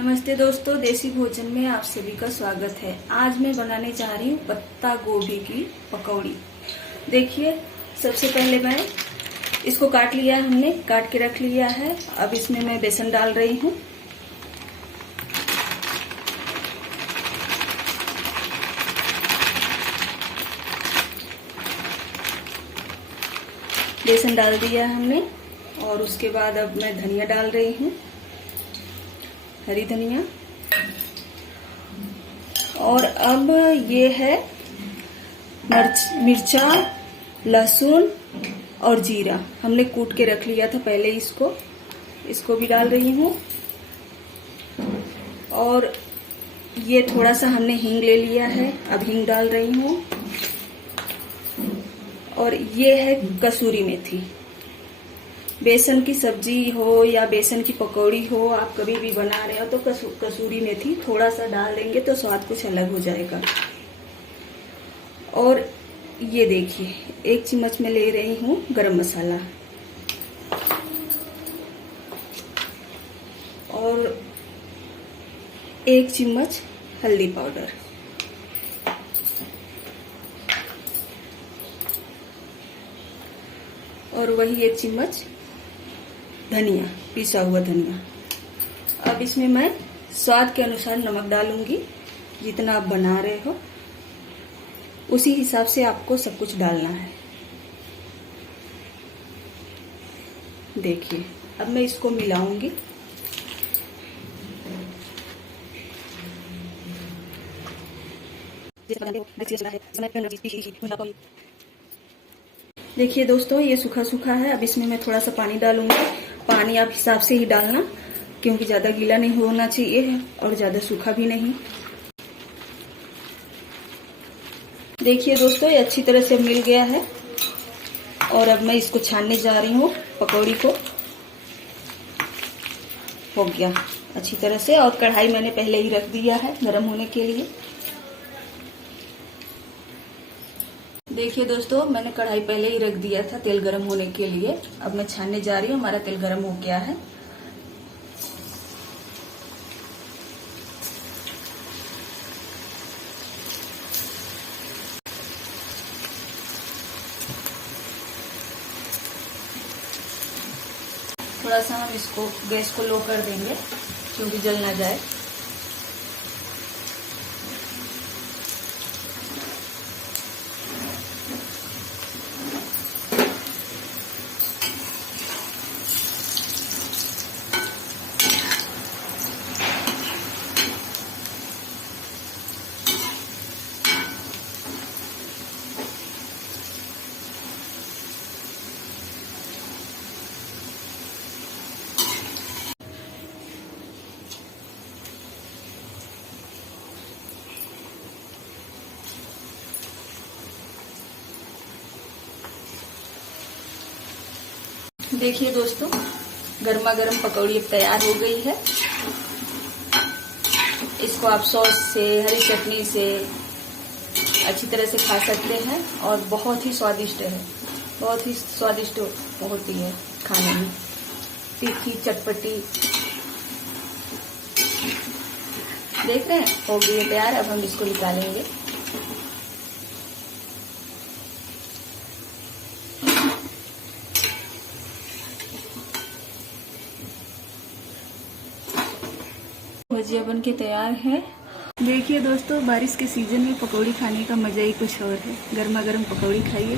नमस्ते दोस्तों, देसी भोजन में आप सभी का स्वागत है। आज मैं बनाने जा रही हूँ पत्ता गोभी की पकौड़ी। देखिए, सबसे पहले मैं इसको काट लिया है, हमने काट के रख लिया है। अब इसमें मैं बेसन डाल रही हूँ। बेसन डाल दिया है हमने और उसके बाद अब मैं धनिया डाल रही हूँ, हरी धनिया। और अब ये है मिर्चा, लहसुन और जीरा हमने कूट के रख लिया था पहले। इसको भी डाल रही हूँ। और ये थोड़ा सा हमने हींग ले लिया है, अब हींग डाल रही हूँ। और ये है कसूरी मेथी। बेसन की सब्जी हो या बेसन की पकौड़ी हो, आप कभी भी बना रहे हो तो कसूरी मेथी थोड़ा सा डाल देंगे तो स्वाद कुछ अलग हो जाएगा। और ये देखिए, 1 चम्मच में ले रही हूँ गरम मसाला और 1 चम्मच हल्दी पाउडर और वही 1 चम्मच धनिया, पिसा हुआ धनिया। अब इसमें मैं स्वाद के अनुसार नमक डालूंगी। जितना आप बना रहे हो उसी हिसाब से आपको सब कुछ डालना है। देखिए, अब मैं इसको मिलाऊंगी। देखिए दोस्तों, ये सूखा सूखा है। अब इसमें मैं थोड़ा सा पानी डालूंगी। पानी आप हिसाब से ही डालना, क्योंकि ज्यादा गीला नहीं होना चाहिए और ज्यादा सूखा भी नहीं। देखिए दोस्तों, ये अच्छी तरह से मिल गया है। और अब मैं इसको छानने जा रही हूँ पकौड़ी को। हो गया अच्छी तरह से। और कढ़ाई मैंने पहले ही रख दिया है गर्म होने के लिए। देखिए दोस्तों, मैंने कढ़ाई पहले ही रख दिया था तेल गरम होने के लिए। अब मैं छानने जा रही हूँ। हमारा तेल गरम हो गया है। थोड़ा सा हम इसको गैस को लो कर देंगे क्योंकि जल ना जाए। देखिए दोस्तों, गर्मा गर्म पकौड़ी अब तैयार हो गई है। इसको आप सॉस से, हरी चटनी से अच्छी तरह से खा सकते हैं और बहुत ही स्वादिष्ट है। बहुत ही स्वादिष्ट होती है खाने में, तीखी चटपटी। देख रहे हैं, हो गई है तैयार। अब हम इसको निकालेंगे। भजिया बन के तैयार है। देखिए दोस्तों, बारिश के सीजन में पकौड़ी खाने का मजा ही कुछ और है। गर्मा गर्म पकौड़ी खाइए।